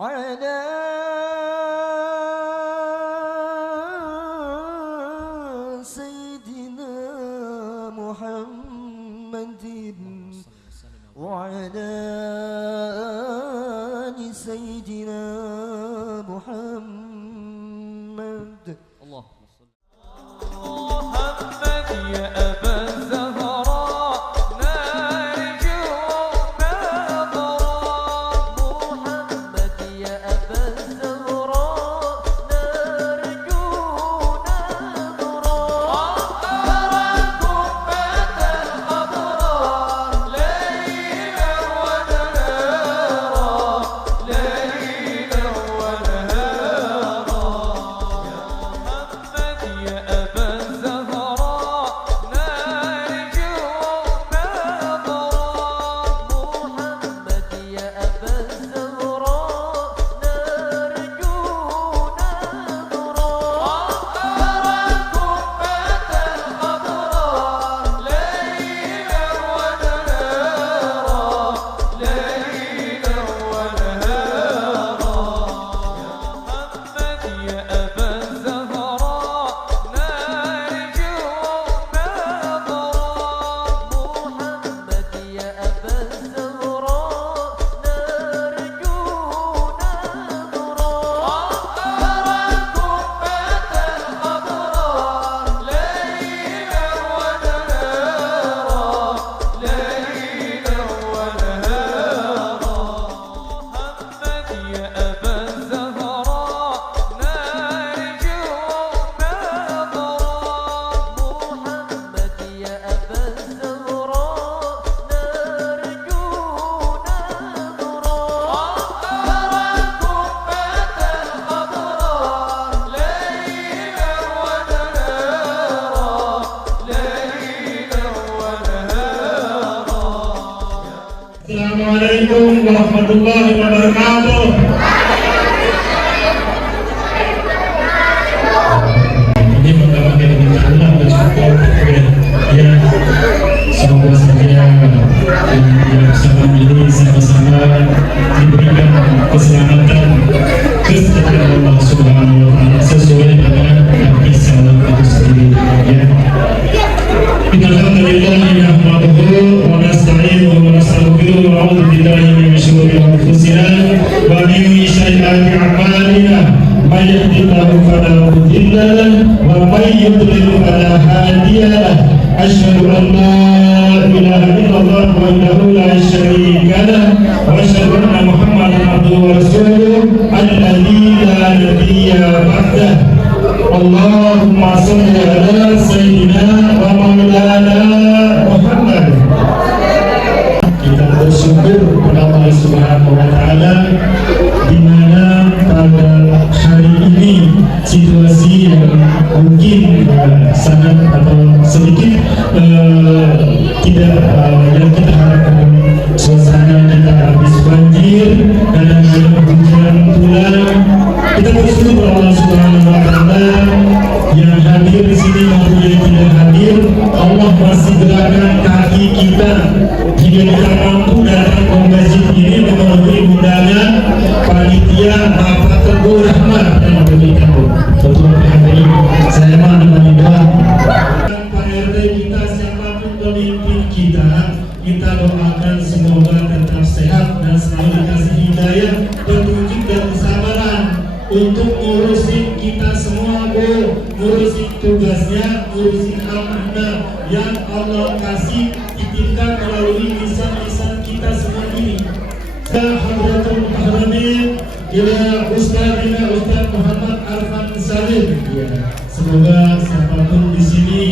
على سيدنا محمد وعلى آل سيدنا محمد. اللهم صل محمد يا أبا الزهراء نرجو نظرة. محمد يا أبا الزهراء نرجو نظرة. أراكم مدى الأبرار ليلا ونهارا ليلا ونهارا. محمد يا أبا الزهراء نرجو نظرة. محمد يا أبا الزهراء نرجو نظرة. أراكم مدى الأبرار ليلا ونهارا ليلا ونهارا. محمد يا أبا الزهراء نرجو نظرة. محمد يا أبا الزهراء نرجو نظرة. أراكم مدى الأبرار ليلا ونهارا ليلا ونهارا. محمد يا أبا الزهراء نرجو نظرة. محمد يا أبا الزهراء نرجو نظرة. أراكم مدى الأبرار ليلا ونهارا ليلا ونهارا. Assalamualaikum warahmatullahi wabarakatuh. Ini menggambarkan dengan Allah bersyukur ya, semoga saja yang bersama ini sama-sama diberikan keselamatan kesejahteraan Allah Subhanahu wa taala sesuai dengan hadis salam itu sendiri ya. Alhamdulillah nahmaduhu wa nasta'inuhu wa nastaghfiruhu wa na'udzu billahi min shururi anfusina wa min sayyiati a'malina may yahdihillahu fala mudilla lahu wa may yudlil fala hadiya lahu. Asyhadu an la ilaha illallah wahdahu la syarika lahu wa asyhadu anna Muhammadan abduhu wa rasuluh alladzi la nabiyya ba'dahu. Allahumma shalli ala sayyidina wa maulana Muhammad. Kita bersyukur kepada Allah Subhanahu wa taala di mana pada hari ini situasi yang mungkin sangat atau sedikit tidak yang kita harapkan, suasana kita habis banjir dan hujan pula. Kita bersyukur kepada Allah Subhanahu wa taala yang hadir di sini maupun yang tidak hadir. Allah masih gerakkan kaki kita jika kita mampu datang ke masjid ini memenuhi undangan panitia Bapak Teguh Rahmat yang memberikan betul hari saya menemani doa Pak RT kita, siapapun pemimpin kita doakan semoga tetap sehat dan selalu dikasih hidayah, petunjuk dan kesabaran untuk ngurusin kita semua, ngurusin tugasnya, ngurusin amanah yang Allah kasih titipkan melalui lisan-lisan kita semua ini. Hadratul Muhtamin ila Ustadzina Ustadz Muhammad Arfan Salim. Semoga siapapun di sini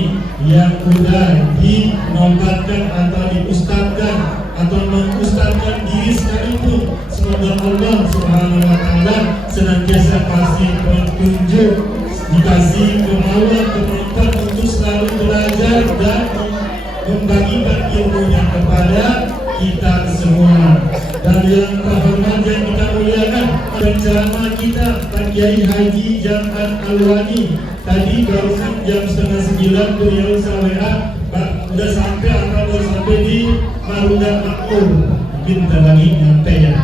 yang udah dinobatkan atau diustadkan atau mengustadkan diri sekalipun, semoga Allah Subhanahu wa taala senantiasa kasih petunjuk, dikasih kemampuan untuk selalu belajar dan membagikan ilmunya kepada kita semua. Dan yang terhormat yang kita muliakan penceramah kita Pak Kiai Haji Jam'at Alwani tadi barusan jam 8:30 beliau sawean udah sampai atau baru sampai di Marunda Makmur, mungkin kita lagi nyampe ya.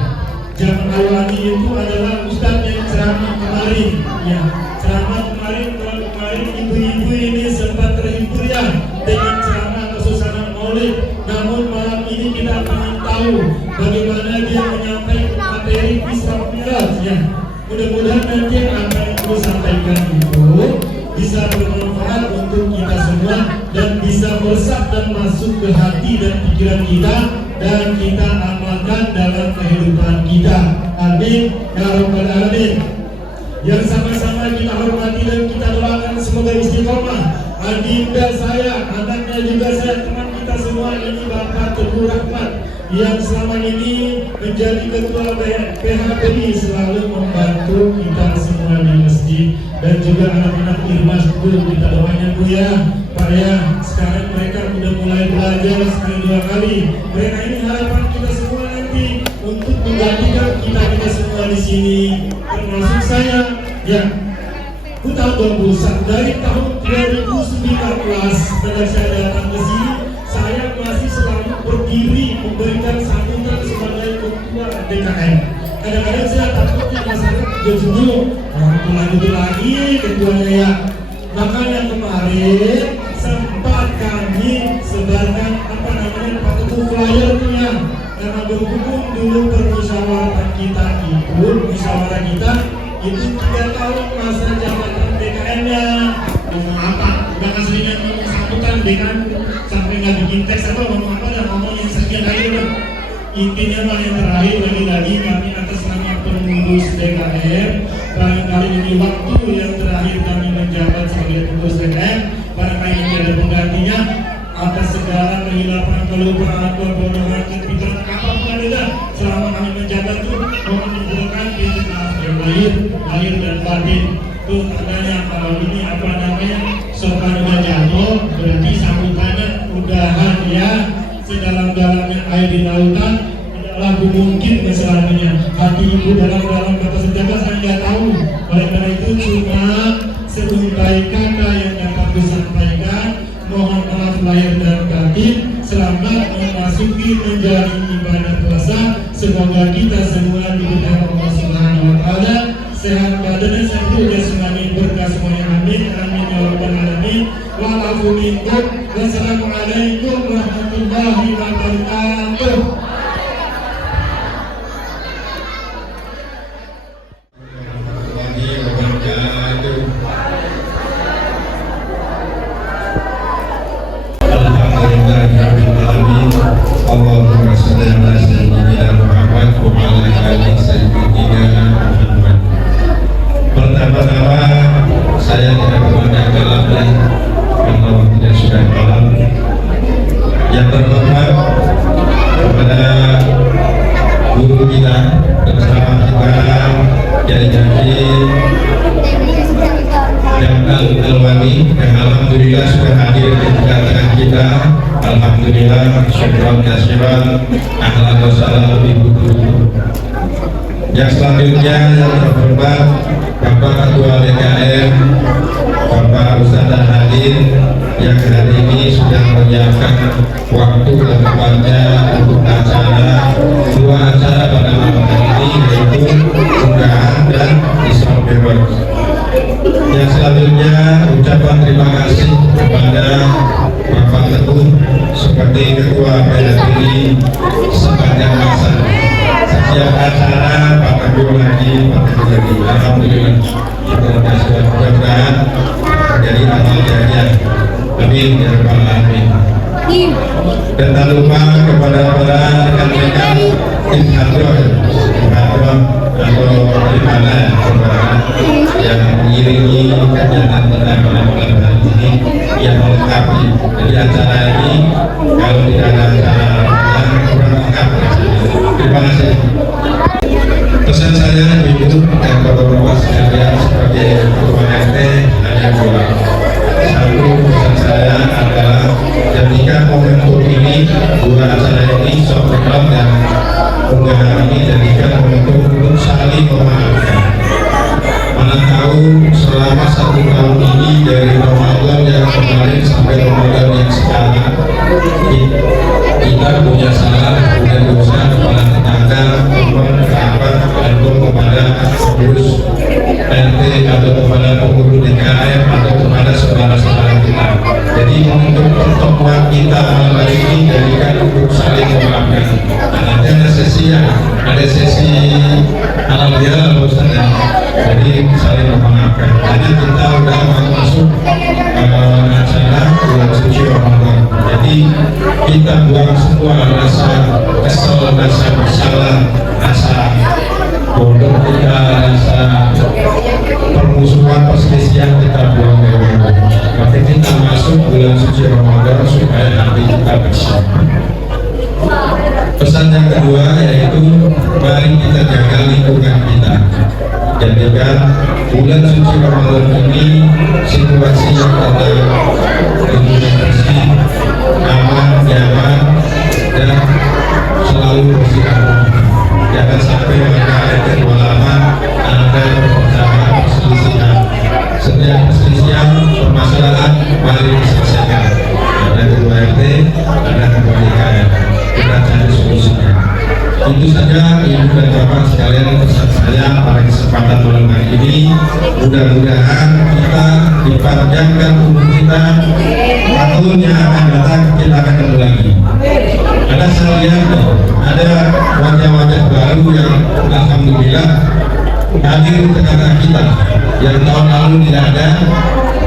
Zaman awalnya itu adalah Ustadz yang ceramah kemarin, ya. Ceramah kemarin, kalau kemarin ibu-ibu ini sempat terhibur ya dengan ceramah kesusahan Maulid. Namun malam ini kita ingin tahu bagaimana dia menyampaikan materi Isra Mi'raj, ya. Mudah-mudahan nanti apa yang dia sampaikan itu bisa bermanfaat untuk kita semua dan bisa meresap dan masuk ke hati dan pikiran kita dan kita amalkan dalam kehidupan kita. Amin ya rabbal alamin. Yang sama-sama kita hormati dan kita doakan semoga istiqomah adinda saya, anaknya juga saya, teman kita semua ini Bapak Teguh Rahmat yang selama ini menjadi ketua PHBI selalu membantu kita semua di masjid dan juga anak-anak Irmas Bu, kita doanya Bu ya Pak ya. Sekarang mereka sudah mulai belajar sekali dua kali. Mereka ini harapan kita semua nanti untuk menggantikan kita semua di sini, termasuk saya ya. Ku tahu dong Bu, dari tahun 2019 pada saya datang ke sini, saya masih selalu berdiri memberikan sambutan sebagai ketua DKM. Kadang-kadang saya takutnya masyarakat jenuh, orang itu lagi ketuanya ya. Makanya kemarin sempat kami sebarkan Pak Teguh flyernya, karena berhubung dulu permusyawaratan kita itu 3 tahun masa jabatan DKM-nya. Ngomong apa? Udah aslinya ngomong sambutan DKM sampai nggak bikin teks apa ngomong apa dan ngomong yang sekian aja udah. Intinya mah yang terakhir lagi-lagi kami atas nama pengurus DKM barangkali ini waktu yang terakhir kami menjabat sebagai pengurus DKM, barangkali ini ada penggantinya atas segala kehilapan kelupaan kebodohan pikiran apapun ada selama kami menjabat itu mohon diberikan pintu maaf yang lahir dan batin. Tuh tandanya kalau ini apa namanya sopan udah jatuh berarti sambutannya udahan ya. Sedalam-dalamnya air di lautan tidaklah mungkin keselamanya. Hati ibu dalam kata senjata saya nggak tahu. Oleh karena itu cuma seuntai kata yang dapat disampaikan. Mohon maaf lahir dan batin. Selamat memasuki menjadi ibadah puasa. Semoga kita semua diberikan Allah Subhanahu Wa Taala sehat badan, sehat jasmani, berkah semuanya. Amin amin ya rabbal alamin. Wa'afu minkum. Wassalamualaikum warahmatullahi wabarakatuh. Allahumma shalli ala sayyidina Muhammad wa ala ali sayyidina Muhammad. Pertama-tama saya tidak memandang dalam kalau tidak sudah malam. Yang terhormat kepada guru kita bersama kita Kiai Jamal Alwani yang alhamdulillah sudah hadir di tengah-tengah kita. Alhamdulillah, syukran kasiran, ahlan wa sahlan ibu guru. Yang selanjutnya yang terhormat Bapak Ketua DKM, Bapak Ustadz hadir yang hari ini sudah menyiapkan waktu dan tempatnya untuk dua acara pada malam hari ini, yaitu unggahan dan Isra Mi'raj. Yang selanjutnya ucapan terima kasih kepada Bapak Teguh seperti Ketua PHBI sepanjang masa. Setiap acara Pak Teguh lagi, alhamdulillah. Mudah-mudahan menjadi amal jariah. Amin ya rabbal alamin. Dan tak lupa kepada para rekan-rekan tim hadroh atau di mana yang mengiringi kegiatan kita pada malam hari ini yang melengkapi. Jadi acara ini kalau tidak ada acara yang kurang lengkap. Terima kasih. Pesan saya ibu dan bapak-bapak sekalian sebagai ketua RT hanya dua. Satu, pesan saya adalah ketika momentum ini, dua acara ini soal dan unggahan ini jadikan momentum untuk saling memaafkan. Mana tahu selama 1 tahun ini dari Ramadan yang kemarin sampai Ramadan yang sekarang kita punya salah, punya dosa kepada tetangga, teman, sahabat kita buang semua rasa kesel, rasa bersalah, rasa bodoh kita, rasa permusuhan, perselisihan kita buang dari dulu. Tapi kita masuk bulan suci Ramadan supaya nanti kita bersih. Pesan yang kedua yaitu mari kita jaga lingkungan kita. Jadikan bulan suci Ramadan ini situasi yang tenang, lingkungan bersih, aman, nyaman, dan selalu bersih. Jangan sampai ada ulama ada perpecahan, perselisihan. Setiap perselisihan, permasalahan mari diselesaikan. Ada ketua RT, ada ketua DKM. Kita cari solusinya. Itu saja ibu dan bapak sekalian pesan saya pada kesempatan malam hari ini. Mudah-mudahan kita dipanjangkan umur kita, tahun yang akan datang kita akan ketemu lagi. Ada saya lihat ada wajah-wajah baru yang alhamdulillah hadir di tengah kita, yang tahun lalu tidak ada,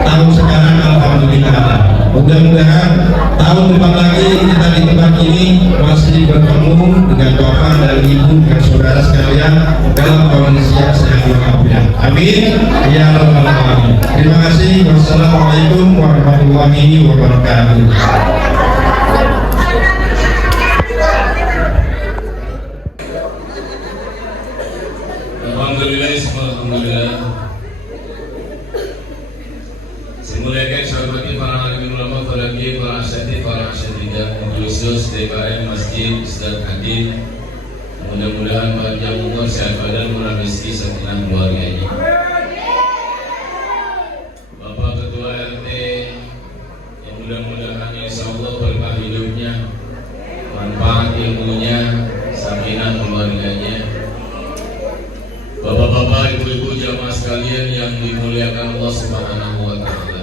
tahun sekarang alhamdulillah ada. Mudah-mudahan tahun depan lagi kita di tempat ini masih bertemu dengan bapak dan ibu dan saudara sekalian dalam kondisi yang sehat walafiat. Amin ya rabbal alamin. Terima kasih. Wassalamualaikum warahmatullahi wabarakatuh. Alhamdulillah. Semuliakan sahabat para alim ulama, para kiai, para asyati, para asyatidah, khusus DKM Masjid Ustaz Hadir. Mudah-mudahan panjang umur, sehat badan, murah rezeki, sakinah keluarganya. Bapak Ketua RT yang mudah-mudahan insyaallah berkah hidupnya, manfaat ilmunya, sakinah keluarganya. Bapak-bapak, ibu-ibu, jamaah sekalian yang dimuliakan Allah Subhanahu wa Ta'ala.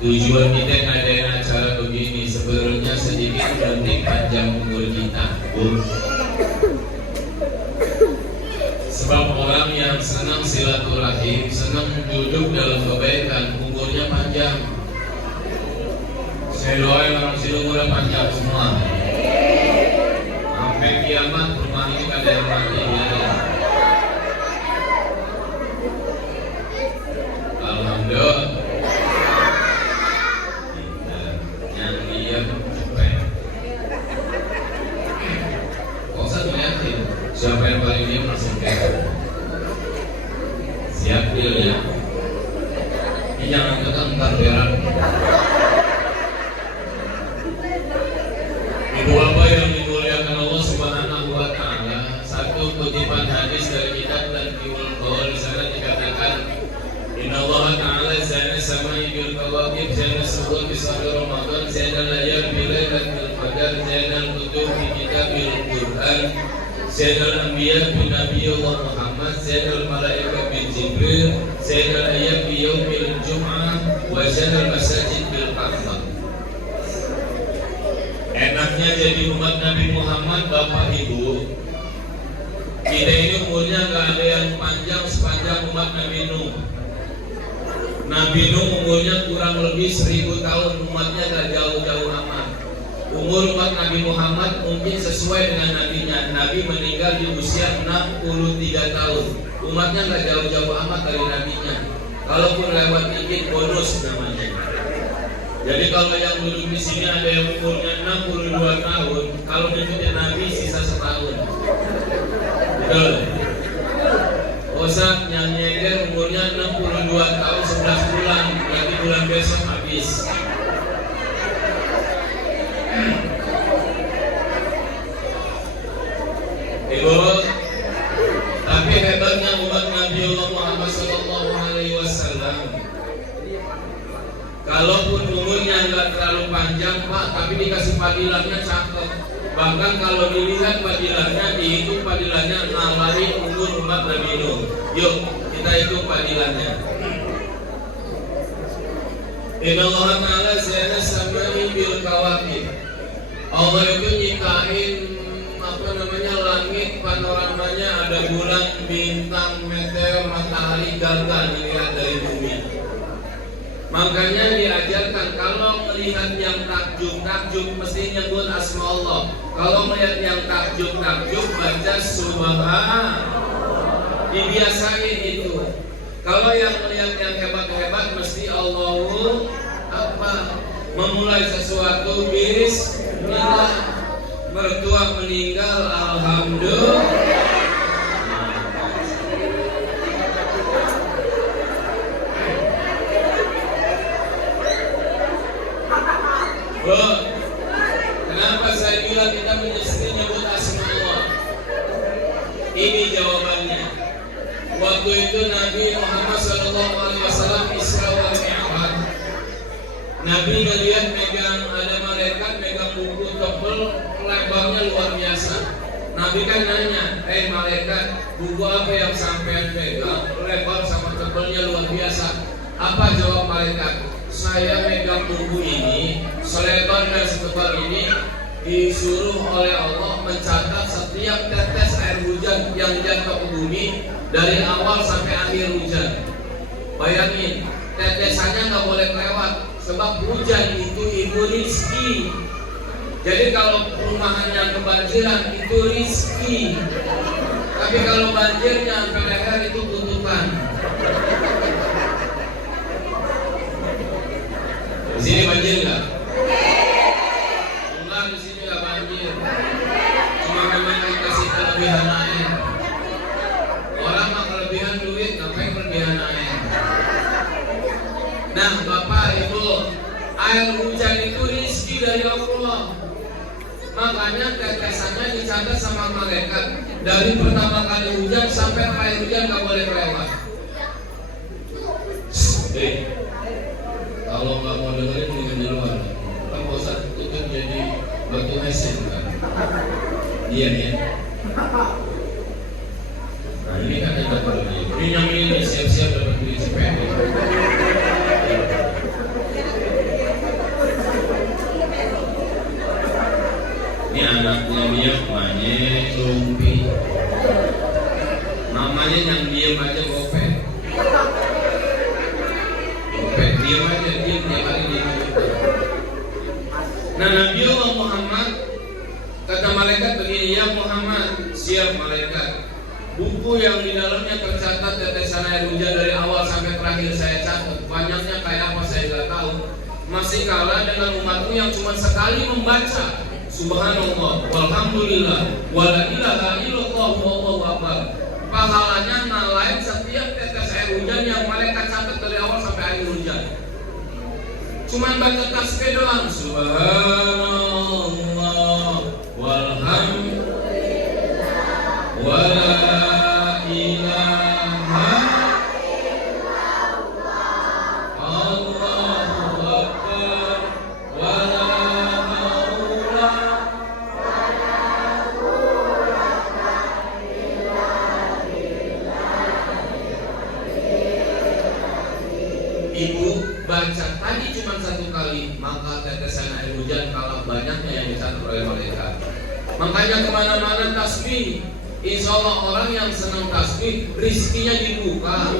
Tujuan kita ngadain acara begini sebenarnya sedikit penting panjang umur kita. Sebab orang yang senang silaturahim, senang duduk dalam kebaikan, umurnya panjang. Saya doain orang sini umurnya panjang semua. Sampai kiamat rumah ini ada yang mati ya. Alhamdulillah. Yang dia cepet. Kok satu yakin? Siapa yang paling dia masih kayak? Siap dia ya. Ini jangan kekentar berat. Ibu bapak yang dimuliakan Allah Subhanahu wa Ta'ala, satu kutipan hadis dari kitab Tanqiul Qaul, di sana dikatakan Inna Allah Ta'ala zana samai bil kawakib, zana subuh di sahur Ramadan, zana layar bilailat bil qadar, zana al-qudub di kitabil Quran, zana al-anbiya bin Nabi Allah Muhammad, zana al-malaika bin Jibril, zana al-ayam bi yawmil Jum'ah, wa zana al-masajid bil Ka'bah. Enaknya jadi umat Nabi Muhammad, Bapak Ibu, kita ini umurnya gak ada yang panjang sepanjang umat Nabi Nuh. Nabi Nuh umurnya kurang lebih 1000 tahun, umatnya gak jauh-jauh amat. Umur umat Nabi Muhammad mungkin sesuai dengan nabinya. Nabi meninggal di usia 63 tahun. Umatnya gak jauh-jauh amat dari nabinya. Kalaupun lewat dikit bonus namanya. Jadi kalau yang duduk di sini ada yang umurnya 62 tahun, kalau ngikutin Nabi sisa setahun. Betul. Ustaz yang nyender umurnya 62 tahun 11 bulan, lagi bulan besok habis. Ibu, tapi hebatnya umat Nabi Allah Muhammad sallallahu alaihi wasallam. Kalaupun umurnya nggak terlalu panjang Pak, tapi dikasih padilannya cakep. Bahkan kalau dilihat padilannya, dihitung padilannya ngalari umur umat Nabi Nuh. Yuk kita hitung padilannya. Inna Allah Ta'ala zana samai bil kawakib. Allah itu nyiptain langit, panoramanya ada bulan, bintang, meteor, matahari, gagal dilihat dari bumi. Makanya diajarkan kalau melihat yang takjub mesti nyebut asma Allah. Kalau melihat yang takjub baca subhan. Dibiasain itu. Kalau yang melihat yang hebat mesti Allahu Akbar. Memulai sesuatu bismillah. Mertua meninggal alhamdulillah. Kenapa saya bilang kita mesti nyebut asma Allah? Ini jawabannya. Waktu itu Nabi Muhammad SAW Isra wal Mi'raj. Nabi melihat ada malaikat megang buku tebel, lebarnya luar biasa. Nabi kan nanya, malaikat, buku apa yang sampean pegang? Lebar sama tebelnya luar biasa. Apa jawab malaikat? Saya megang buku ini, selebar dan setebal ini, disuruh oleh Allah mencatat setiap tetes air hujan yang jatuh ke bumi dari awal sampai akhir hujan. Bayangin, tetesannya nggak boleh kelewat, sebab hujan itu ibu rizki. Jadi kalau perumahannya kebanjiran itu rizki, tapi kalau banjirnya sampai leher itu tuntutan. Di sini banjir nggak? Enggak, di sini nggak banjir. Cuma memang dikasih kelebihan air. Orang mah kelebihan duit, ngapain kelebihan air? Nah, Bapak Ibu, air hujan itu rizki dari Allah. Makanya tetesannya dicatat sama malaikat. Dari pertama kali hujan sampai akhir hujan nggak boleh kelewat. Kalau nggak mau dengerin mungkin di luar. Kan bosan tutup jadi batu esen kan. Iya ya. Nah ini kan ada perlu. Ini yang ini siap-siap dapat duit sepeda. Ini anaknya dia namanya Lumpi. Namanya yang diem aja Gopet. Diam aja, diam tiap hari diam aja. Nah Nabi Allah Muhammad kata malaikat begini, ya Muhammad, siap malaikat. Buku yang di dalamnya tercatat tetesan air hujan dari awal sampai terakhir saya catat. Banyaknya kayak apa saya nggak tahu. Masih kalah dengan umatmu yang cuma sekali membaca Subhanallah, walhamdulillah, wala ilaha illallah, wallahu akbar. Pahalanya nalain setiap tetes air hujan yang malaikat catat dari awal sampai akhir hujan. Cuman baca tasbih doang. Subhanallah walhamdulillah wala ilaha illallah Allahu akbar wala haula Ibu baca tadi cuma satu kali, maka tetesan air hujan kalah banyaknya yang dicatat oleh malaikat. Makanya kemana-mana tasbih. Insya Allah orang yang senang tasbih rizkinya dibuka.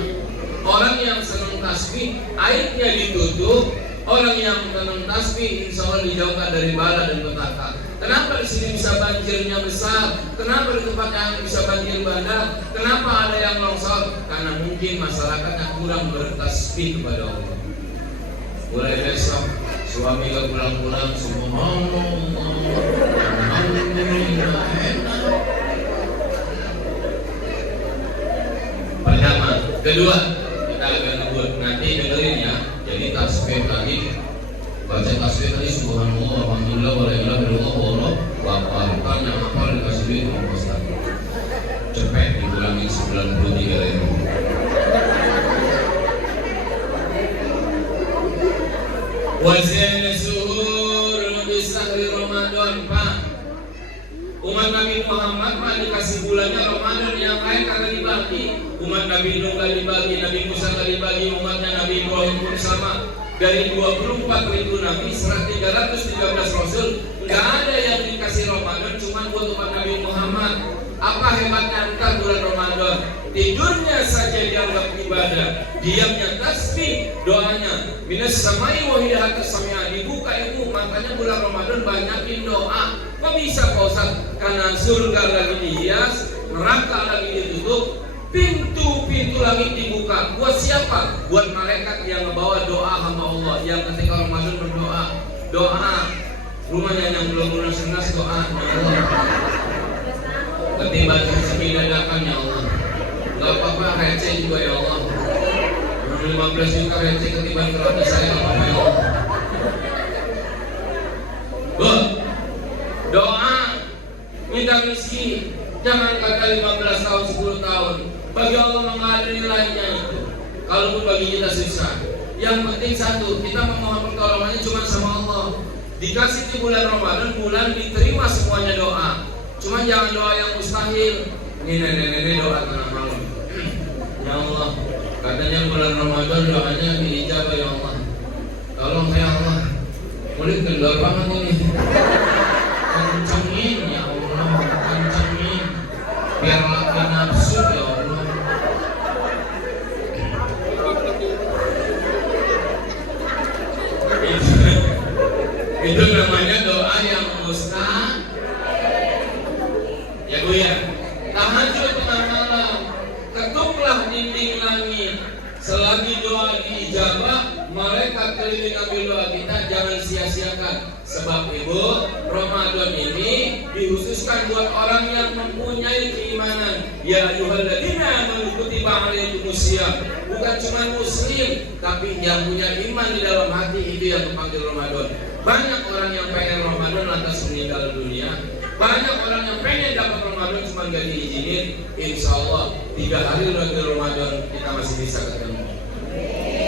Orang yang senang tasbih aibnya ditutup. Orang yang senang tasbih insya Allah dijauhkan dari bala dan petaka. Kenapa di sini bisa banjirnya besar? Kenapa di tempat yang bisa banjir bandang? Kenapa ada yang longsor? Karena mungkin masyarakatnya kurang bertasbih kepada Allah. Mulai besok suami gak pulang-pulang semua pertama, kedua kita agak ngebut. Nanti dengerin ya. Jadi tasbih tadi, baca tasbih tadi subhanallah, alhamdulillah, wala ilaha illallah, wallahu akbar. Kan yang hafal dikasih duit sama Ustaz. Cepet diulangin 93.000. Wazir suhur di sahri Ramadan, Pak. Umat Nabi Muhammad Pak dikasih bulannya Ramadan, yang lain kagak dibagi. Umat Nabi Nuh gak dibagi, Nabi Musa gak dibagi, umatnya Nabi Ibrahim pun sama. Dari 24.000 Nabi, 313 Rasul, gak ada yang dikasih Ramadan, cuma buat umat Nabi Muhammad. Apa hebatnya entar bulan Ramadan? Tidurnya saja dianggap ibadah, diamnya tasbih, doanya Minas samai wa hiya atas samia, dibuka ibu, makanya bulan Ramadan banyakin doa. Kok bisa Pak Ustaz? Karena surga lagi dihias, neraka lagi ditutup, pintu-pintu langit dibuka. Buat siapa? Buat malaikat yang membawa doa hamba Allah, yang ketika Ramadan berdoa, doa rumahnya yang belum lunas doa, ya Allah. Ketimbang rezeki dadakan ya Allah. Gak apa-apa receh juga ya Allah. 15 juta receh ketimbang kerana saya apa ya Allah. Doa minta rezeki, jangan kata 15 tahun 10 tahun. Bagi Allah memang ada nilainya itu. Kalaupun bagi kita susah, yang penting satu, kita memohon pertolongannya cuma sama Allah. Dikasih di bulan Ramadan, bulan diterima semuanya doa. Cuma jangan doa yang mustahil. Ini doa tengah malam. Ya Allah, katanya bulan Ramadan doanya diijabah ya Allah. Tolong ya Allah, mulai kendor banget ini. Kencengin ya Allah, kencengin. Biar laki nafsu ya Allah. Itu namanya doa yang mustahil. Ya Bu ya, tahajud tengah malam, ketuklah dinding langit. Selagi doa diijabah, malaikat keliling ambil doa kita, jangan sia-siakan. Sebab Ibu, Ramadan ini dikhususkan buat orang yang mempunyai keimanan. Ya ayyuhalladzina amanu kutiba alaikumusiyam. Bukan cuma muslim, tapi yang punya iman di dalam hati itu yang dipanggil Ramadan. Banyak orang yang pengen Ramadan lantas meninggal dunia. Banyak orang yang pengen dapat Ramadan cuma gak diizinin. Insya Allah 3 hari lagi Ramadan kita masih bisa ketemu.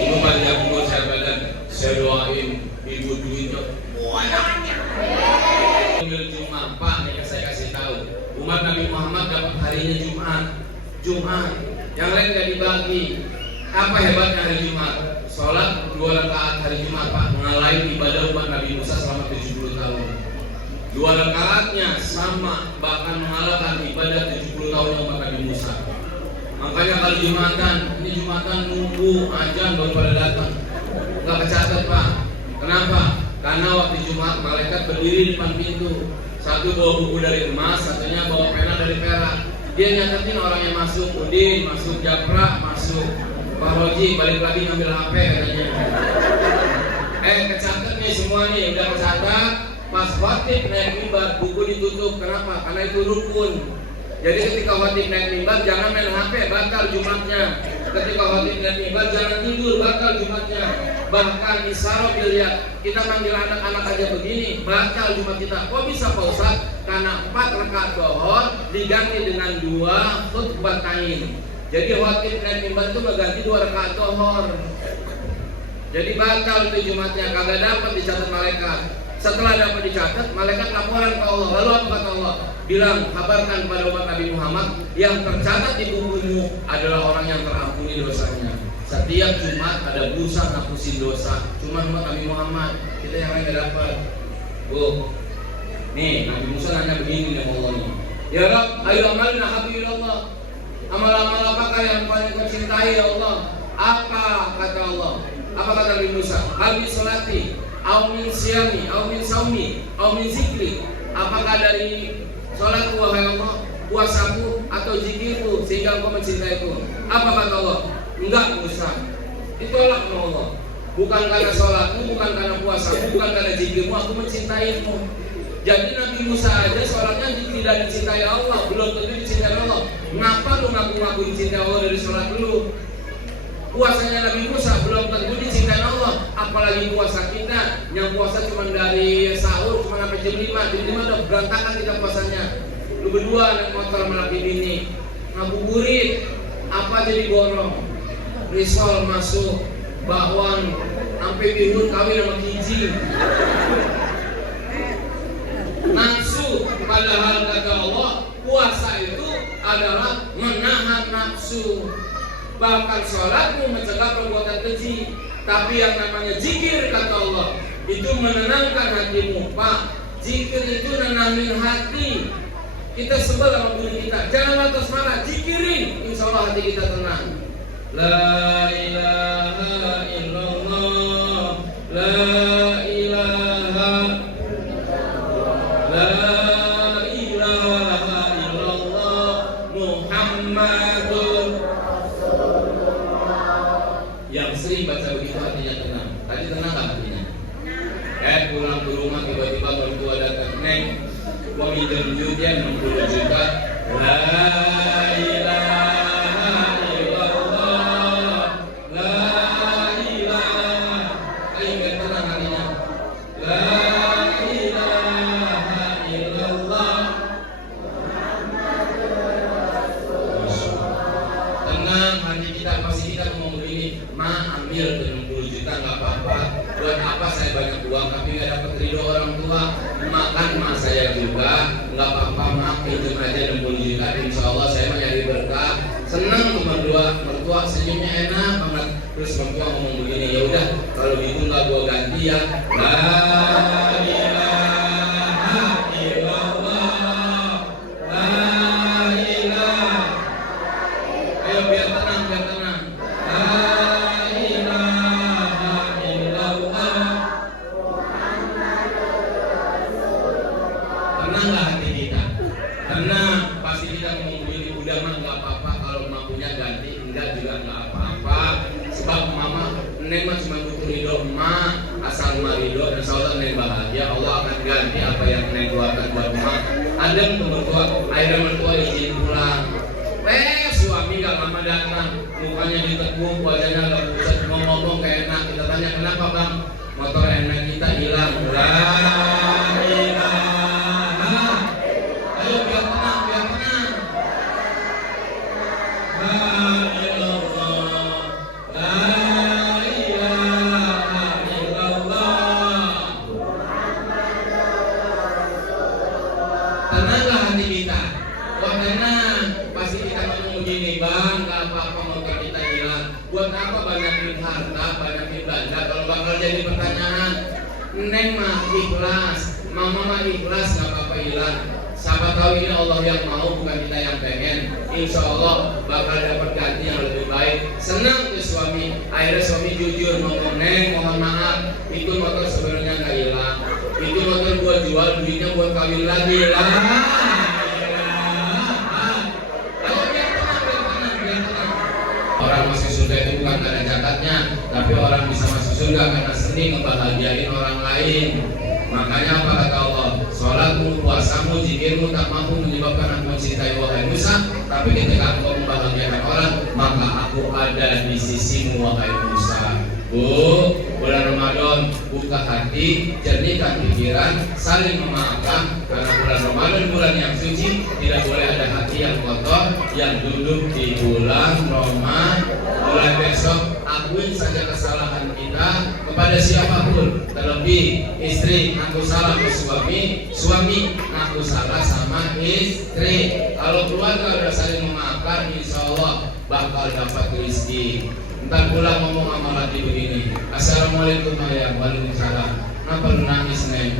Ibu banyak umur saya badan, saya doain ibu duitnya banyaknya. Ambil Jumat Pak, yang saya kasih tahu, umat Nabi Muhammad dapat harinya Jumat. Yang lain gak dibagi. Apa hebatnya hari Jumat? Sholat 2 rakaat hari Jumat Pak, mengalahin ibadah umat Nabi Musa selama 70 tahun. 2 rakaatnya sama, bahkan mengalahkan ibadah 70 tahun umat Nabi Musa. Makanya kalau Jumatan, ini Jumatan nunggu ajan baru pada datang. Enggak kecatat Pak. Kenapa? Karena waktu Jumat malaikat berdiri di depan pintu. Satu bawa buku dari emas, satunya bawa pena dari perak. Dia nyatetin orang yang masuk, Udin, masuk Japra, masuk Pak Roji, balik lagi ngambil HP katanya. Kecatat nih semua nih, udah kecatat. Pas khatib naik mimbar, buku ditutup. Kenapa? Karena itu rukun. Jadi ketika khatib naik mimbar, jangan main HP, batal Jumatnya. Ketika khatib naik mimbar, jangan tidur, batal Jumatnya. Bahkan isyarat dilihat, kita manggil anak-anak aja begini, batal Jumat kita. Kok bisa Pak Ustaz? Karena 4 rakaat zuhur diganti dengan 2 khutbatain. Jadi khatib naik mimbar itu mengganti 2 rakaat zuhur. Jadi batal itu Jumatnya, kagak dapat dicatat malaikat. Setelah dapat dicatat, malaikat laporan ke Allah. Lalu apa kata Allah? Bilang, kabarkan kepada umat Nabi Muhammad, yang tercatat di bukumu adalah orang yang terampuni dosanya. Setiap Jumat ada busa ngapusin dosa. Cuma umat Nabi Muhammad, kita yang lain gak dapat. Nih, Nabi Musa nanya begini nih Allah nih. Ya Rabb, ayo amalna habibillah. Amal-amal apakah yang paling kau cintai ya Allah? Apa kata Allah? Apa kata Nabi Musa? Habis salati, au min siyami, au min saumi, au min zikri. Apakah dari salatku wahai Allah, puasaku atau zikirku sehingga engkau mencintaiku? Apa kata Allah? Enggak Musa. Ditolak oleh Allah. Bukan karena salatmu, bukan karena puasamu, bukan karena zikirmu aku mencintaimu. Jadi Nabi Musa aja sholatnya tidak dicintai Allah, belum tentu dicintai Allah. Ngapa lu ngaku-ngaku dicintai Allah dari sholat lu? Puasanya Nabi Musa belum tentu dicintai Allah, apalagi puasa kita yang puasa cuma dari sahur cuma sampai jam 5 udah berantakan kita puasanya. Lu berdua naik motor sama laki bini, ngabuburit, apa jadi borong, risol masuk, bakwan, sampai bihun kawin sama kijing. Nafsu, padahal kata Allah, puasa itu adalah menahan nafsu. Bahkan sholatmu mencegah perbuatan keji. Tapi yang namanya zikir kata Allah, itu menenangkan hatimu. Pak, zikir itu nenangin hati. Kita sebel sama bunyi kita, jangan lantas marah, zikirin, insya Allah hati kita tenang. La ilaha illallah La ilaha illallah Muhammadur. Yang sering baca begitu hatinya tenang. Tadi tenang gak hatinya? Pulang ke rumah tiba-tiba mertua datang, Neng, mau minjem duitnya 60 juta. La ilaha illallah, la ilaha. Ingat tenang hatinya. La ilaha illallah. Tenang hati kita, pasti kita ngomong begini, Ma ambil 60 juta nggak apa-apa. Buat apa saya banyak uang tapi nggak dapat ridho orang tua? Makan mak saya juga, nggak apa-apa mak, pinjam aja 60 juta. Insya Allah saya mau nyari berkah. Senang tuh mertua senyumnya enak banget. Terus mertua ngomong begini, ya udah kalau gitu nggak gua ganti ya. La ilaha illallah, la ilaha. Ayo biar tenang, biar tenang. La ilaha illallah. Tenanglah hati kita. Tenang, pasti kita ngomong begini, udah mah nggak apa-apa kalau mampunya ganti, enggak juga nggak apa-apa. Sebab mama, Neng mah cuma butuh ridho emak, asal emak ridho dan saudara Neng bahagia, Allah akan ganti apa yang Neng keluarkan buat emak. Ada mertua, akhirnya mertua izin pulang. Suami gak lama datang, mukanya ditekuk, wajahnya gak pusat, ngomong kayak enak. Kita tanya kenapa bang? Motor enak kita hilang. La ilaha. Ayo biar tenang, biar tenang. La ilallah, la ilaha illallah. Tenanglah hati kita. Wah tenang, pasti kita ngomong begini, bang, gak apa-apa motor kita hilang. Buat apa banyakin harta, banyakin belanja kalau bakal jadi pertanyaan. Neng mah ikhlas, mama mah ikhlas, gak apa-apa hilang. Siapa tahu ini Allah yang mau, bukan kita yang pengen. Insya Allah bakal dapat ganti yang lebih baik. Senang tuh suami, akhirnya suami jujur ngomong, Neng mohon maaf, itu motor sebenarnya gak hilang. Itu motor gua jual, duitnya buat kawin lagi lah. Orang masuk surga itu bukan karena zakatnya, tapi orang bisa masuk surga karena seni ngebahagiain orang lain. Makanya apa kata Allah? Sholatmu, puasamu, zikirmu tak mampu menyebabkan aku mencintai wahai Musa, tapi ketika engkau membahagiakan orang, maka aku ada di sisimu wahai Musa. Bu, bulan Ramadan, buka hati, jernihkan pikiran, saling memaafkan. Karena bulan Ramadan bulan yang suci, tidak boleh ada hati yang kotor, yang duduk di bulan Ramadan. Mulai besok, akuin saja kesalahan kita kepada siapapun, terlebih istri ngaku salah ke suami, suami ngaku salah sama istri. Kalau keluarga udah saling memaafkan, insya Allah bakal dapat rezeki. Ntar pulang ngomong sama laki begini, Assalamualaikum ayah, waalaikumsalam. Kenapa lu nangis Neng?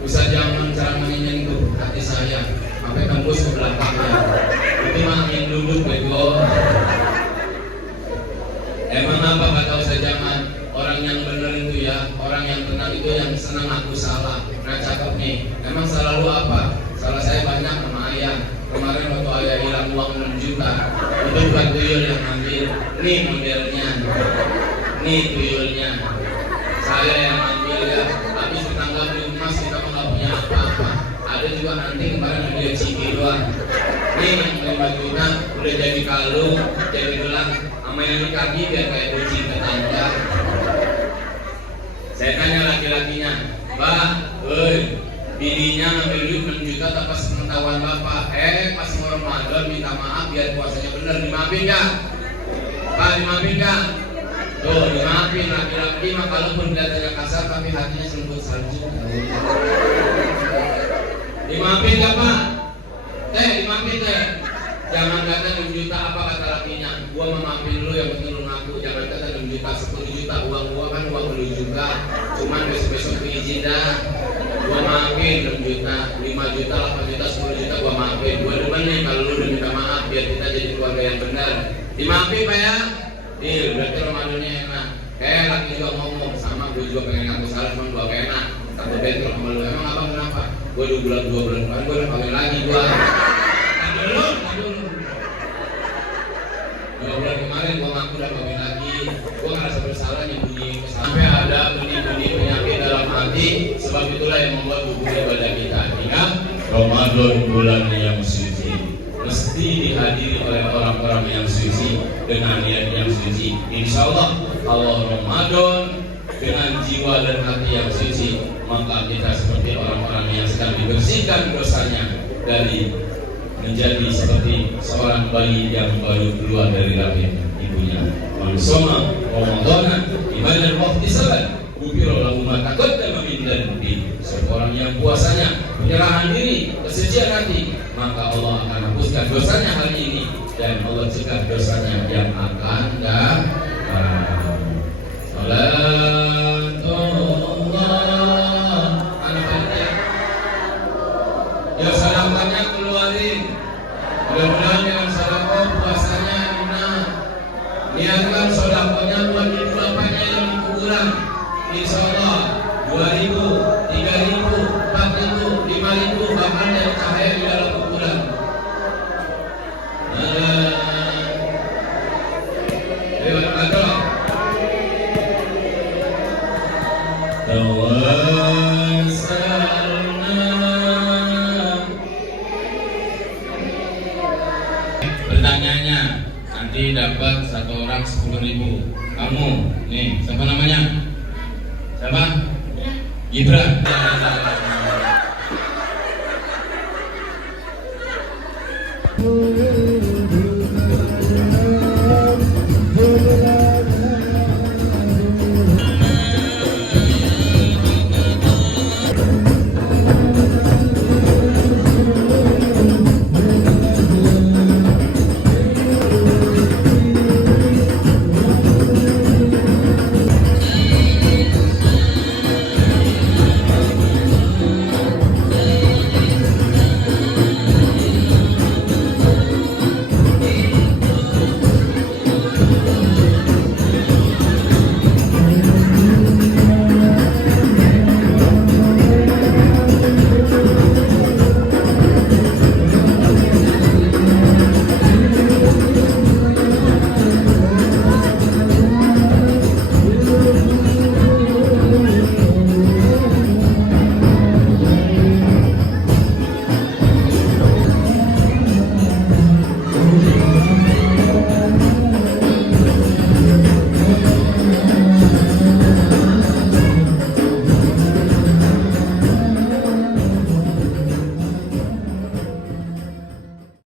Usah jangan ceramahnya nyentuh hati saya, sampai tembus ke belakangnya. Itu mah angin duduk bego. Emang apa kata Ustaz Jaman? Orang yang benar itu ya, orang yang tenang itu yang senang aku salah. Nah cakep nih, emang salah lu apa? Salah saya banyak sama ayah. Kemarin waktu ayah hilang uang 6 juta, itu bukan tuyul yang ambil. Nih modelnya, nih tuyulnya. Saya yang ambil ya. Habis tetangga beli emas kita mah nggak punya apa-apa. Ada juga nanti kemarin dia ciki doang. Nih yang 5 juta udah jadi kalung, jadi gelang. Sama yang di kaki biar kayak kucing tetangga. Saya tanya laki-lakinya, Mbak, bininya ngambil duit 6 juta tak pas pengetahuan bapak. Pas mau Ramadan minta maaf biar puasanya bener, dimaafin gak? Pak, dimaafin gak? Tuh, dimaafin. Laki-laki mah kalaupun kelihatannya kasar tapi hatinya selembut salju. Dimaafin gak Pak? Dimaafin teh. Jangan kata 6 juta apa kata lakinya, gua memaafin lu yang penting lu ngaku. Jangan kata 6 juta, 10 juta uang gua kan uang lu juga. Cuman besok-besok izin dah. Gua maafin 6 juta, 5 juta, 8 juta, 10 juta gua maafin. Gua demen nih kalau lu udah minta maaf biar kita jadi keluarga yang benar. Dimaafin Pak ya? Berarti Ramadannya enak. Kayak laki juga ngomong sama gue juga pengen ngaku salah, cuma gue gak enak. Takut bentrok sama lu. Emang abang kenapa? Gue 2 bulan kemarin gue udah kawin lagi gue. Kan dulu. 2 bulan kemarin gue ngaku udah kawin lagi. Gue ngerasa bersalah nyembunyi sampai ada benih-benih penyakit dalam hati. Sebab itulah yang membuat tubuh ibadah kita. Ingat, Ramadan bulan yang suci mesti dihadiri oleh orang-orang yang suci dengan niat yang suci. Insya Allah kalau Ramadan dengan jiwa dan hati yang suci, maka kita seperti orang-orang yang sedang dibersihkan dosanya dari menjadi seperti seorang bayi yang baru keluar dari rahim ibunya. Mansoma Ramadan ibadah waktu salat Gufiro lahu ma taqaddama min dhanbi. Seorang yang puasanya penyerahan diri, kesucian hati, maka Allah akan hapuskan dosanya hari ini dan Allah cegah dosanya yang akan datang. Ya salamannya keluarin. Mudah-mudahan dengan sedekah puasanya benar. Niatkan sedekahnya buat ibu bapaknya yang di kuburan. Insyaallah 2.000, 3.000, 4.000, 5.000 bahkan dari cahaya di dalam kuburan. Ayo ada. Pertanyaannya nanti dapat 1 orang 10.000. Kamu nih siapa namanya? Siapa? Gibran. Ku